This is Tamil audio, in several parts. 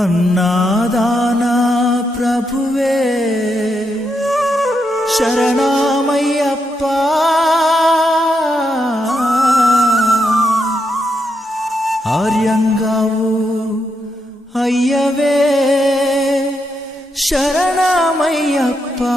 அன்னாதானா பிரபுவே சரணாமையப்பா. ஆரியங்காவு ஐயவே சரணாமையப்பா.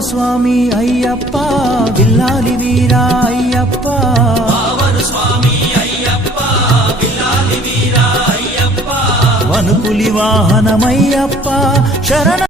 స్వామి అయ్యప్ప విల్లాలి వీరా అయ్యప్ప. పావను స్వామి అయ్యప్ప విల్లాలి వీరా అయ్యప్ప వనుకులి వాహనమయ్యప్ప శరణ